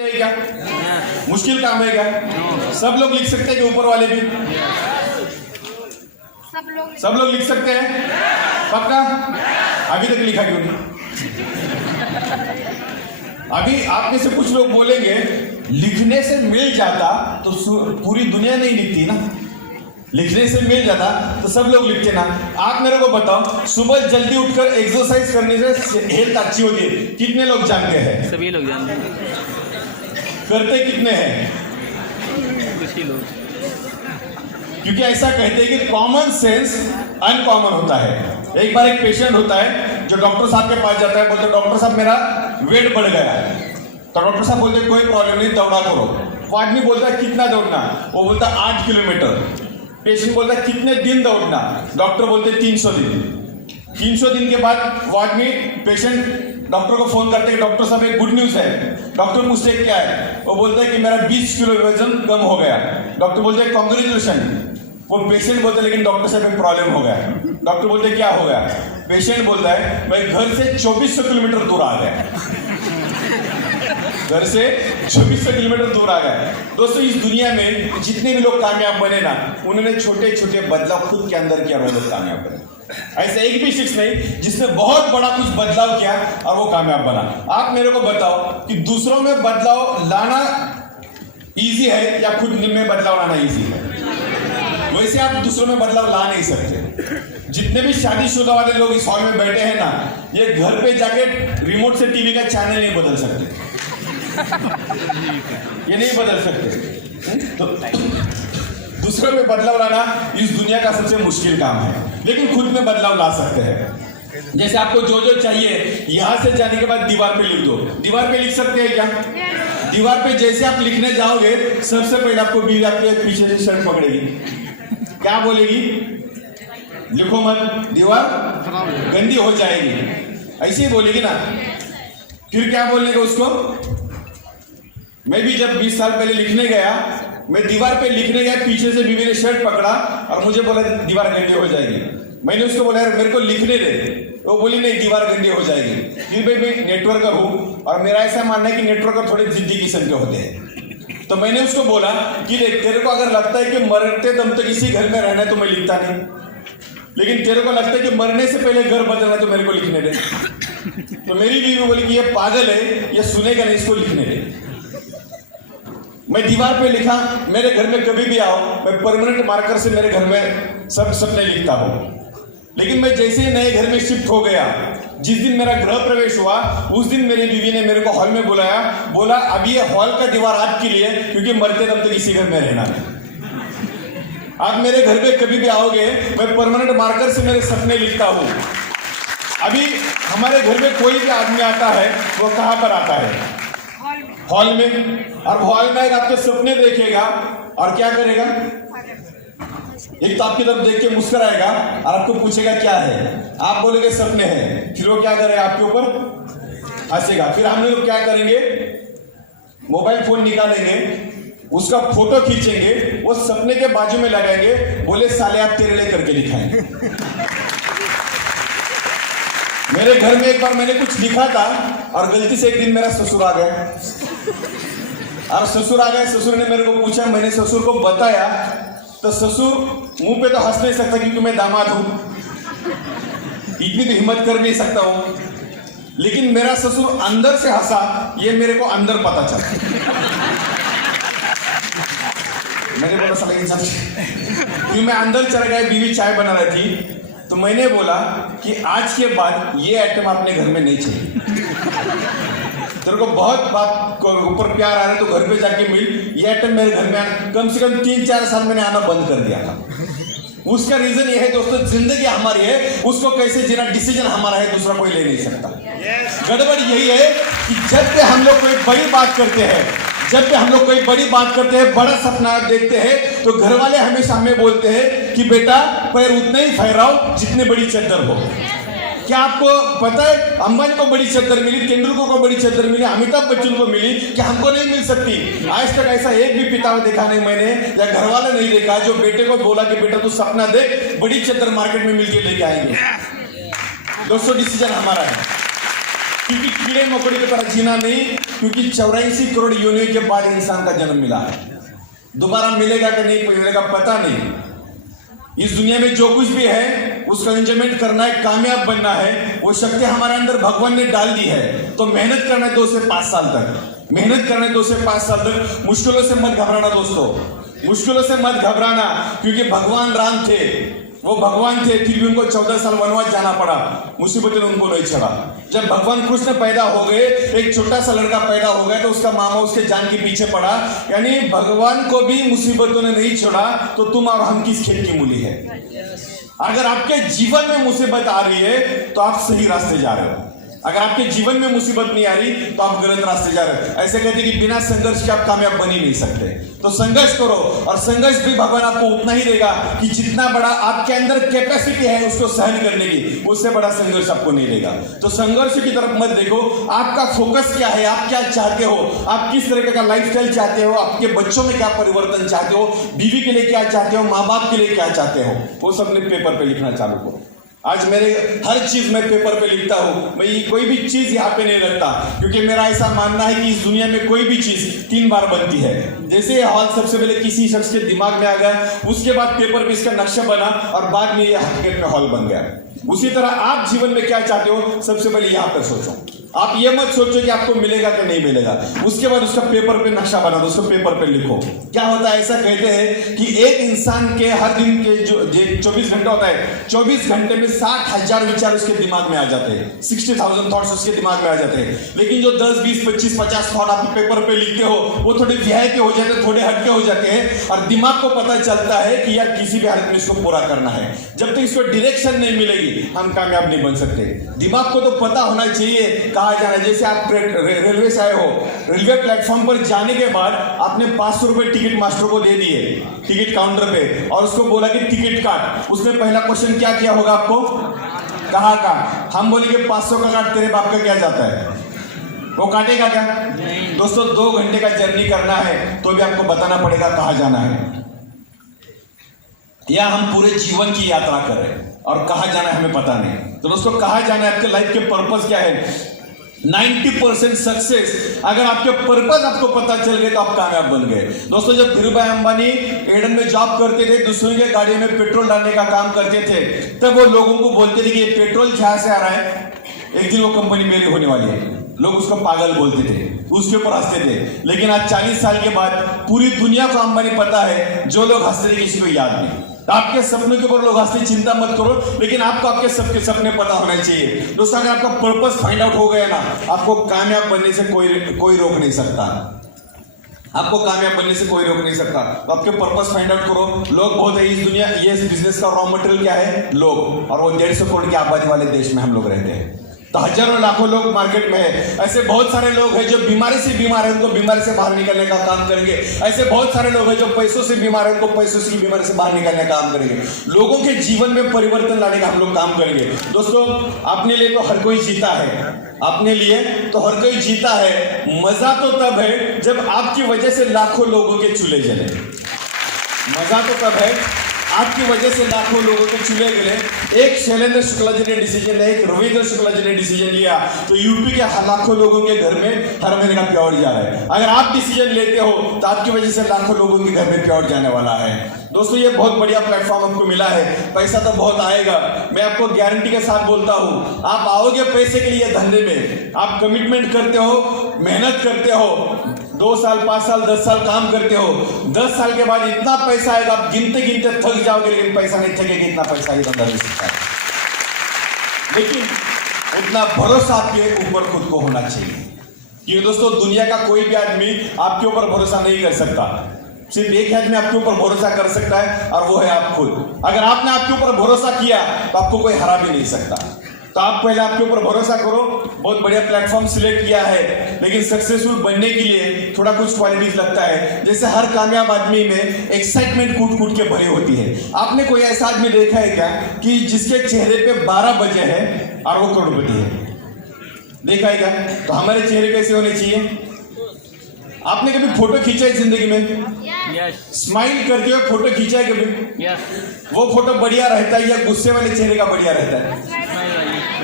है क्या? मुश्किल काम है क्या? सब लोग लिख सकते हैं कि ऊपर वाले भी? सब लोग लिख सकते हैं? पक्का? अभी तक लिखा क्यों नहीं? अभी आप में से कुछ लोग बोलेंगे लिखने से मिल जाता तो पूरी दुनिया नहीं लिखती ना। लिखने से मिल जाता तो सब लोग लिखते ना। आप मेरे को बताओ, सुबह जल्दी उठकर एक्सरसाइज करने से हेल्थ अच्छी होती है, कितने लोग जानते हैं? सभी लोग जानते हैं। करते कितने हैं? कुछ ही लोग। क्योंकि ऐसा कहते हैं कि कॉमन सेंस अनकॉमन होता है। एक बार एक पेशेंट होता है जो डॉक्टर साहब के पास जाता है, बोलते डॉक्टर साहब मेरा वेट बढ़ गया है। तो डॉक्टर साहब बोलते कोई प्रॉब्लम नहीं, दौड़ा करो। वो आदमी बोलता है कितना दौड़ना? वो बोलता है 8 किलोमीटर। पेशेंट बोलता है कितने दिन दौड़ना? डॉक्टर बोलते 300 दिन। 300 दिन के बाद वो आदमी पेशेंट डॉक्टर को फोन करते हैं, डॉक्टर साहब एक गुड न्यूज है। डॉक्टर पूछते क्या है? वो बोलता है कि मेरा 20 किलो वजन कम हो गया। डॉक्टर बोलते हैं कांग्रेचुलेशन। वो पेशेंट बोलते लेकिन डॉक्टर साहब एक प्रॉब्लम हो गया। डॉक्टर बोलते क्या हो गया? पेशेंट बोलता है मैं घर से 2400 किलोमीटर दूर आ गया। घर से 2400 किलोमीटर दूर आ गया। दोस्तों, इस दुनिया में जितने भी लोग कामयाब बने ना, उन्होंने छोटे छोटे बदलाव खुद के अंदर किया, वो लोग कामयाब बने। ऐसा एक भी शख्स नहीं जिसने बहुत बड़ा कुछ बदलाव किया और वो कामयाब बना। आप मेरे को बताओ कि दूसरों में बदलाव लाना इजी है या खुद में बदलाव लाना इजी है? वैसे आप दूसरों में बदलाव ला नहीं सकते। जितने भी शादीशुदा वाले लोग इस हॉल में बैठे हैं ना, ये घर पे जाके रिमोट से टीवी का चैनल नहीं बदल सकते। ये नहीं बदल सकते। तो दूसरों में बदलाव लाना इस दुनिया का सबसे मुश्किल काम है, लेकिन खुद में बदलाव ला सकते हैं। जैसे आपको जो जो चाहिए यहां से जाने के बाद दीवार पे लिख दो। दीवार पे लिख सकते हैं क्या? दीवार पे जैसे आप लिखने जाओगे, सबसे पहले आपको बीवी आपके पीछे से शर्ट पकड़ेगी। क्या बोलेगी? लिखो मत, दीवार गंदी हो जाएगी, ऐसे ही बोलेगी ना। फिर क्या बोलेगा उसको? मैं भी जब 20 साल पहले लिखने गया, मैं दीवार पे लिखने गया, पीछे से बीवी ने शर्ट पकड़ा और मुझे बोला दीवार गंदी हो जाएगी। मैंने उसको बोला यार मेरे को लिखने दे। वो बोली नहीं, दीवार गंदी हो जाएगी। फिर भाई मैं नेटवर्कर हूँ और मेरा ऐसा मानना है कि नेटवर्कर थोड़े जिद्दी किस्म के होते हैं। तो मैंने उसको बोला कि देख, तेरे को अगर लगता है कि मरते दम तक इसी घर में रहना है तो मैं लिखता नहीं, लेकिन तेरे को लगता है कि मरने से पहले घर बदलना है तो मेरे को लिखने दे। तो मेरी बीवी बोली कि ये पागल है, ये सुनेगा नहीं, इसको लिखने दे। मैं दीवार पे लिखा। मेरे घर में कभी भी आओ, मैं परमानेंट मार्कर से मेरे घर में सब सपने लिखता हूँ। लेकिन मैं जैसे ही नए घर में शिफ्ट हो गया, जिस दिन मेरा गृह प्रवेश हुआ, उस दिन मेरी बीवी ने मेरे को हॉल में बुलाया, बोला अभी ये हॉल का दीवार आपके लिए, क्योंकि मरते दम तक इसी घर में रहना है। आप मेरे घर पे कभी भी आओगे, मैं परमानेंट मार्कर से मेरे सपने लिखता हूँ। अभी हमारे घर में कोई भी आदमी आता है, वो कहाँ पर आता है? हॉल में। और हॉल में आपके सपने देखेगा और क्या करेगा? एक तो आपकी तरफ देख के मुस्कुराएगा और आपको पूछेगा क्या है? आप बोलेंगे सपने हैं। फिर वो क्या करेगा? आपके ऊपर हंसेगा। फिर हम लोग क्या करेंगे? मोबाइल फोन निकालेंगे, उसका फोटो खींचेंगे, वो सपने के बाजू में लगाएंगे, बोले साले आप तेरे लिए करके दिखाएंगे। मेरे घर में एक बार मैंने कुछ लिखा था और गलती से एक दिन मेरा ससुर आ गया। और ससुर आ गए, ससुर ने मेरे को पूछा, मैंने ससुर को बताया, तो ससुर मुंह पे तो हंस नहीं सकता क्योंकि मैं दामाद हूं, इतनी तो हिम्मत कर नहीं सकता हूं। लेकिन मेरा ससुर अंदर से हंसा, ये मेरे को अंदर पता चला। मैंने बोला साले क्यों? मैं अंदर चला गया, बीवी चाय बना रही थी, तो मैंने बोला कि आज के बाद ये आइटम अपने घर में नहीं चाहिए। तेरे को बहुत बात को ऊपर प्यार आ रहा है तो घर पे जाके मिल, ये आइटम मेरे घर में कम से कम 3-4 साल मैंने आना बंद कर दिया था। उसका रीजन ये है दोस्तों, जिंदगी हमारी है, उसको कैसे जीना डिसीजन हमारा है, दूसरा कोई ले नहीं सकता। गड़बड़ यही है कि जब भी हम लोग कोई बड़ी बात करते हैं, बड़ा सपना देखते हैं, तो घर वाले हमेशा हमें बोलते हैं कि बेटा पैर उतना ही फहराओ जितने बड़ी चद्दर हो। क्या आपको पता है अंबानी को बड़ी चद्दर मिली, तेंदुलकर को बड़ी चद्दर मिली, अमिताभ बच्चन को मिली, क्या हमको नहीं मिल सकती? आज तक ऐसा एक भी पिता देखा नहीं मैंने, या घर वाला नहीं देखा जो बेटे को बोला कि बेटा तू सपना देख, बड़ी चद्दर मार्केट में मिलके लेके आएंगे। दोस्तों, डिसीजन हमारा है। क्योंकि कीड़े मकोड़े की तरह जीना नहीं, क्योंकि 84 करोड़ योनियों के बाद इंसान का जन्म मिला है। दोबारा मिलेगा कि नहीं मिलेगा पता नहीं। इस दुनिया में जो कुछ भी है उसका एंजॉयमेंट करना है, कामयाब बनना है, वो शक्ति हमारे अंदर भगवान ने डाल दी है। तो मेहनत करना है 2 से 5 साल तक, मेहनत करना है 2 से 5 साल तक। मुश्किलों से मत घबराना दोस्तों, मुश्किलों से मत घबराना, क्योंकि भगवान राम थे, वो भगवान थे, फिर भी उनको 14 साल वनवास जाना पड़ा, मुसीबतें उनको नहीं चढ़ा। जब भगवान कृष्ण पैदा हो गए, एक छोटा सा लड़का पैदा हो गया, तो उसका मामा उसके जान के पीछे पड़ा। यानी भगवान को भी मुसीबतों ने नहीं छोड़ा, तो तुम और हम किस खेत की मूली है? अगर आपके जीवन में मुसीबत आ रही है तो आप सही रास्ते जा रहे हो, अगर आपके जीवन में मुसीबत नहीं आ रही तो आप गलत रास्ते जा रहे हो। ऐसे कहते कि बिना संघर्ष के आप कामयाब बन ही नहीं सकते। तो संघर्ष करो, और संघर्ष भी भगवान आपको उतना ही देगा कि जितना बड़ा आपके अंदर कैपेसिटी है उसको सहन करने की, उससे बड़ा संघर्ष आपको नहीं देगा। तो संघर्ष की तरफ मत देखो, आपका फोकस क्या है, आप क्या चाहते हो, आप किस तरह का लाइफस्टाइल चाहते हो, आपके बच्चों में क्या परिवर्तन चाहते हो, बीवी के लिए क्या चाहते हो, माँ बाप के लिए क्या चाहते हो, वो सब ने पेपर पे लिखना चालू करो। आज मेरे हर चीज मैं पेपर पे लिखता हूं, मैं कोई भी चीज यहाँ पे नहीं रखता, क्योंकि मेरा ऐसा मानना है कि इस दुनिया में कोई भी चीज 3 बार बनती है। जैसे ये हॉल सबसे पहले किसी शख्स के दिमाग में आ गया, उसके बाद पेपर पे इसका नक्शा बना, और बाद में ये हकीकत में हॉल बन गया। उसी तरह आप जीवन में क्या चाहते हो, सबसे पहले यहाँ पर सोचो। आप ये मत सोचो कि आपको मिलेगा कि नहीं मिलेगा, उसके बाद उसका पेपर पे नक्शा बना दो, उसको पेपर पे लिखो। क्या होता है, ऐसा कहते हैं कि एक इंसान के हर दिन के जो 24 घंटे होता है, 24 घंटे में 60,000 विचार उसके दिमाग में आ जाते हैं, 60,000 थॉट्स उसके दिमाग में आ जाते हैं। लेकिन जो 10, 20, 25, 50 थॉट आप पेपर पे लिखते हो, वो थोड़े वीआईपी हो जाते हैं, थोड़े हटके हो जाते हैं, और दिमाग को पता चलता है कि यार किसी भी हालत में इसको पूरा करना है। जब तक इसको डायरेक्शन नहीं मिलेगी हम कामयाब नहीं बन सकते। दिमाग को तो पता होना चाहिए कहाँ जाना है। जैसे आप रेलवे से आए हो, रेलवे प्लेटफॉर्म पर जाने के बाद आपने 500 रुपए टिकट मास्टर को दे दिए टिकट काउंटर पे, और उसको बोला कि टिकट काट। उसने पहला क्वेश्चन क्या किया होगा आपको, कहाँ का? हम बोलेंगे 500 का काट, तेरे बाप का क्या जाता है, वो काटेगा क्या? दोस्तों 2 घंटे का जर्नी करना है तो भी आपको बताना पड़ेगा कहाँ जाना है। या हम पूरे जीवन की यात्रा कर रहे हैं और कहाँ जाना है हमें पता नहीं। तो दोस्तों कहाँ जाना है, आपके लाइफ के पर्पस क्या है? 90% सक्सेस, अगर आपके पर्पस आपको पता चल गए तो आप कामयाब बन गए। दोस्तों जब धीरूभाई अंबानी एडन में जॉब करते थे, दूसरों के गाड़ी में पेट्रोल डालने का काम करते थे, तब वो लोगों को बोलते थे कि ये पेट्रोल जहां से आ रहा है, एक दिन वो कंपनी मेरी होने वाली है। लोग उसको पागल बोलते थे, उसके ऊपर हंसते थे। लेकिन आज 40 साल के बाद पूरी दुनिया को अंबानी पता है, जो लोग हंसते थे किसी को याद नहीं। आपके सपनों के ऊपर लोग हंसते, चिंता मत करो, लेकिन आपको आपके सबके सपने पता होना चाहिए। दोस्तों अगर आपका पर्पस फाइंड आउट हो गया ना, आपको कामयाब बनने से कोई रोक नहीं सकता, आपको कामयाब बनने से कोई रोक नहीं सकता। तो आपके पर्पस फाइंड आउट करो। लोग बहुत है इस दुनिया, ये बिजनेस का रॉ मटेरियल क्या है, लोग, और वो 150 करोड़ की आबादी वाले देश में हम लोग रहते हैं। तो हजारों लाखों लोग मार्केट में है। ऐसे बहुत सारे लोग हैं जो बीमारी से बीमार है, उनको बीमारी से बाहर निकलने का काम करेंगे। ऐसे बहुत सारे लोग हैं जो पैसों से बीमार है, उनको पैसों की बीमारी से बाहर निकलने का काम करेंगे। लोगों के जीवन में परिवर्तन लाने का हम लोग काम करेंगे। दोस्तों अपने लिए तो हर कोई जीता है, अपने लिए तो हर कोई जीता है। मजा तो तब है जब आपकी वजह से लाखों लोगों के चूल्हे जले। मजा तो तब है आपकी वजह से लाखों लोगों के चूल्हे गले। एक शैलेंद्र शुक्ला जी ने डिसीजन लिया, एक रविंद्र शुक्ला जी ने डिसीजन लिया, तो यूपी के लाखों लोगों के घर में हर महीने का प्योर जा रहा है। अगर आप डिसीजन लेते हो तो आपकी वजह से लाखों लोगों के घर में प्योर जाने वाला है। दोस्तों ये बहुत बढ़िया प्लेटफॉर्म आपको मिला है। पैसा तो बहुत आएगा, मैं आपको गारंटी के साथ बोलता हूं। आप आओगे पैसे के लिए धंधे में, आप कमिटमेंट करते हो, मेहनत करते हो, 2 साल 5 साल 10 साल काम करते हो, 10 साल के बाद इतना पैसा आएगा आप गिनते गिनते थक जाओगे, लेकिन पैसा नहीं थकेगा, इतना पैसा ही धंधा दे सकता है। लेकिन उतना भरोसा आपके ऊपर खुद को होना चाहिए, क्योंकि दोस्तों दुनिया का कोई भी आदमी आपके ऊपर भरोसा नहीं कर सकता। सिर्फ एक आदमी आपके ऊपर भरोसा कर सकता है, और वो है आप खुद। अगर आपने आपके ऊपर भरोसा किया तो आपको कोई हरा भी नहीं सकता। तो आप पहले आपके ऊपर भरोसा करो। बहुत बढ़िया प्लेटफॉर्म सिलेक्ट किया है, लेकिन सक्सेसफुल बनने के लिए थोड़ा कुछ क्वालिटीज लगता है। जैसे हर कामयाब आदमी में एक्साइटमेंट कूट कूट के भरी होती है। आपने कोई ऐसा आदमी देखा है क्या कि जिसके चेहरे पे 12 बजे हैं और वो करोड़पति है? देखा है क्या? तो हमारे चेहरे कैसे होने चाहिए? आपने कभी फोटो खींचा है जिंदगी में? स्माइल करते हुए फोटो खींचा है कभी? वो फोटो बढ़िया रहता है या गुस्से वाले चेहरे का बढ़िया रहता है?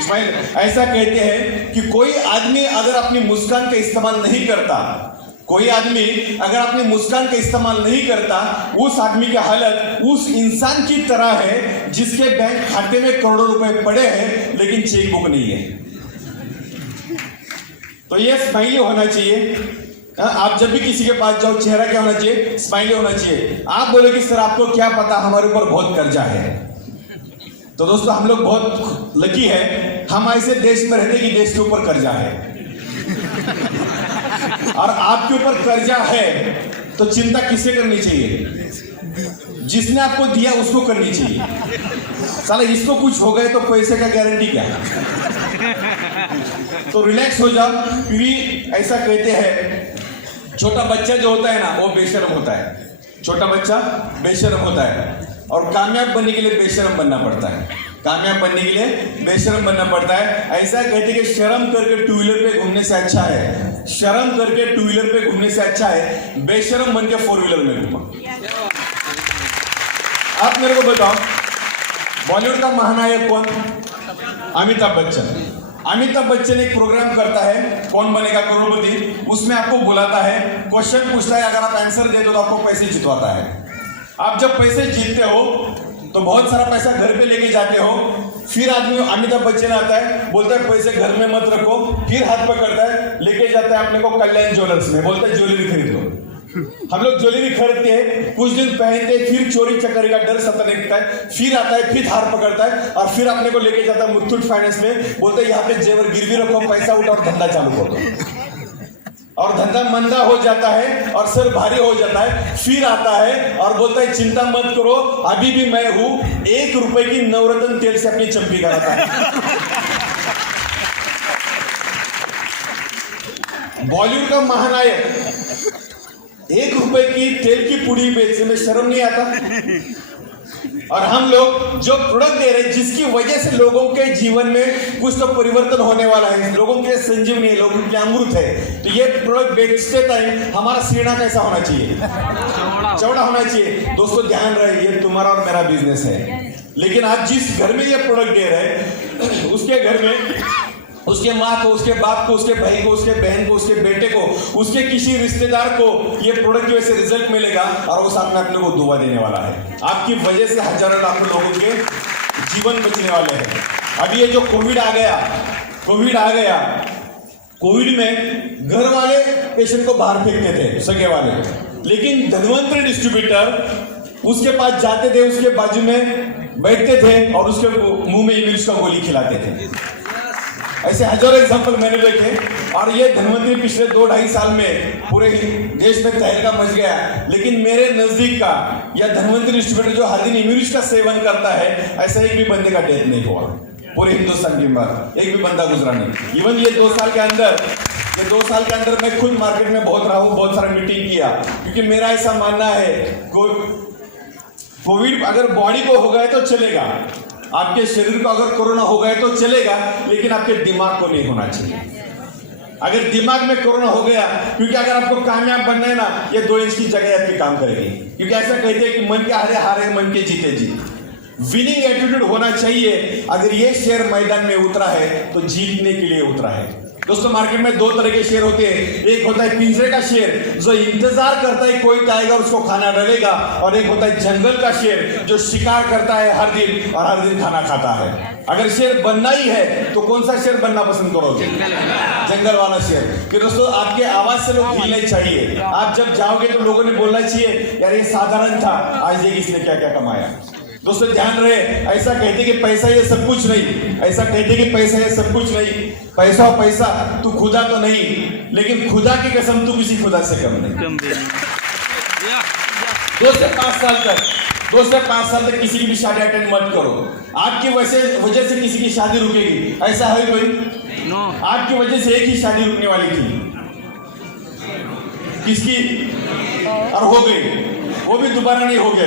स्माइल ऐसा कहते हैं कि कोई आदमी अगर अपनी मुस्कान का इस्तेमाल नहीं करता, कोई आदमी अगर अपनी मुस्कान का इस्तेमाल नहीं करता, उस आदमी की हालत उस इंसान की तरह है जिसके बैंक खाते में करोड़ों रुपए पड़े हैं लेकिन चेकबुक नहीं है। तो ये स्माइली होना चाहिए। आप जब भी किसी के पास जाओ, चेहरा क्या होना चाहिए? स्माइली होना चाहिए। आप बोले कि सर आपको क्या पता हमारे ऊपर बहुत कर्जा है। तो दोस्तों हम लोग बहुत लकी है, हम ऐसे देश में रहते कि देश के ऊपर कर्जा है। और आपके ऊपर कर्जा है तो चिंता किससे करनी चाहिए? जिसने आपको दिया उसको करनी चाहिए। साला इसको कुछ हो गए तो पैसे का गारंटी क्या है? तो रिलैक्स हो जाओ, क्योंकि ऐसा कहते हैं छोटा बच्चा जो होता है ना वो बेशर्म होता है। छोटा बच्चा बेशर्म होता है और कामयाब बनने के लिए बेशर्म बनना पड़ता है। कामयाब बनने के लिए बेशर्म बनना पड़ता है। ऐसा कहते कि शर्म करके टू व्हीलर पे घूमने से अच्छा है, शर्म करके टू व्हीलर पे घूमने से अच्छा है बेशर्म बन के फोर व्हीलर में घूमो। आप मेरे को बताओ, बॉलीवुड का महानायक कौन? अमिताभ बच्चन। अमिताभ बच्चन एक प्रोग्राम करता है, कौन बनेगा करोड़पति। उसमें आपको बुलाता है, क्वेश्चन पूछता है, अगर आप आंसर दे दो तो आपको पैसे जितवाता है। आप जब पैसे जीतते हो तो बहुत सारा पैसा घर पे लेके जाते हो। फिर आदमी अमिताभ बच्चन आता है, बोलता है पैसे घर में मत रखो, फिर हाथ पकड़ता है, लेके जाता है अपने को कल्याण ज्वेलर्स में, बोलता है ज्वेलरी खरीद लो। हम लोग ज्वेलरी खरीदते हैं, कुछ दिन पहनते हैं, फिर चोरी चकारी का डर सताने लगता है, फिर आता है, फिर हार पकड़ता है और फिर अपने को लेके जाता है मुथूट फाइनेंस में, बोलते हैं यहाँ पे जेवर गिरवी रखो, पैसा उठाओ और धंधा चालू कर दो। और धंधा मंदा हो जाता है और सर भारी हो जाता है, फिर आता है और बोलता है चिंता मत करो, अभी भी मैं हूं। 1 रुपए की नवरत्न तेल से अपनी चंपी कराता है। बॉलीवुड का महानायक 1 रुपए की तेल की पुड़ी बेचने में शर्म नहीं आता। और हम लोग जो प्रोडक्ट दे रहे हैं जिसकी वजह से लोगों के जीवन में कुछ तो परिवर्तन होने वाला है, लोगों के संजीवनी है, लोगों के अमृत है, तो ये प्रोडक्ट बेचते टाइम हमारा सीना कैसा होना चाहिए? चौड़ा होना चाहिए। दोस्तों ध्यान रहे, ये तुम्हारा और मेरा बिजनेस है, लेकिन आप जिस घर में ये प्रोडक्ट दे रहे हैं उसके घर में उसके माँ को, उसके बाप को, उसके भाई को, उसके बहन को, उसके बेटे को, उसके किसी रिश्तेदार को ये प्रोडक्ट की वजह से रिजल्ट मिलेगा और वो सामने अपने को दुआ देने वाला है। आपकी वजह से हजारों लाखों लोगों के जीवन बचने वाले हैं। अभी ये जो कोविड आ गया, कोविड में घर वाले पेशेंट को बाहर फेंकते थे, सगे वाले, लेकिन धनवंतरी डिस्ट्रीब्यूटर उसके पास जाते थे, उसके बाजू में बैठते थे और उसके मुंह में इंग्लिश का गोली खिलाते थे। ऐसे हजारों एग्जाम्पल मैंने देखे। और ये धनवंतरी पिछले 2-2.5 साल में पूरे देश में तहलका मच गया, लेकिन मेरे नजदीक का या धनवंतरी डिस्ट्रीब्यूटर जो हर दिन इम्यूनिस्ट का सेवन करता है, ऐसा एक भी बंदे का डेथ नहीं हुआ पूरे हिंदुस्तान की बात, एक भी बंदा गुजरा नहीं। इवन ये 2 साल के अंदर मैं खुद मार्केट में बहुत रहा हूँ, बहुत सारा मीटिंग किया, क्योंकि मेरा ऐसा मानना है कोविड अगर बॉडी को हो गया तो चलेगा, आपके शरीर को अगर कोरोना हो गया तो चलेगा, लेकिन आपके दिमाग को नहीं होना चाहिए। अगर दिमाग में कोरोना हो गया, क्योंकि अगर आपको कामयाब बनना है ना, ये 2 इंच की जगह आपकी काम करेगी, क्योंकि ऐसा कहते हैं कि मन के हारे हारे, मन के जीते जीत। विनिंग एटीट्यूड होना चाहिए। अगर ये शेयर मैदान में उतरा है तो जीतने के लिए उतरा है। दोस्तों मार्केट में 2 तरह के शेयर होते हैं, एक होता है पिंजरे का शेयर जो इंतजार करता है कोई टाइगर उसको खाना डालेगा, और एक होता है जंगल का शेर जो शिकार करता है हर दिन और हर दिन खाना खाता है। अगर शेर बनना ही है तो कौन सा शेर बनना पसंद करोगे? जंगल वाला शेर। कि दोस्तों आपके आवाज से लोग हिलने चाहिए। आप जब जाओगे तो लोगों ने बोलना चाहिए यार ये साधारण था, आज देखिए इसने क्या क्या कमाया। दोस्तों ध्यान रहे, ऐसा कहते कि पैसा ये सब कुछ नहीं, ऐसा कहते कि पैसा ये सब कुछ नहीं, पैसा तू खुदा तो नहीं, लेकिन खुदा की कसम तू किसी खुदा से कम नहीं। 2 से 5 साल तक किसी की भी शादी अटेंड मत करो। आपकी वजह से किसी की शादी रुकेगी, ऐसा है कोई? आपकी वजह से एक ही शादी रुकने वाली थी, किसकी? और हो गई, वो भी दोबारा नहीं हो गया।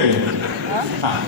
हाँ।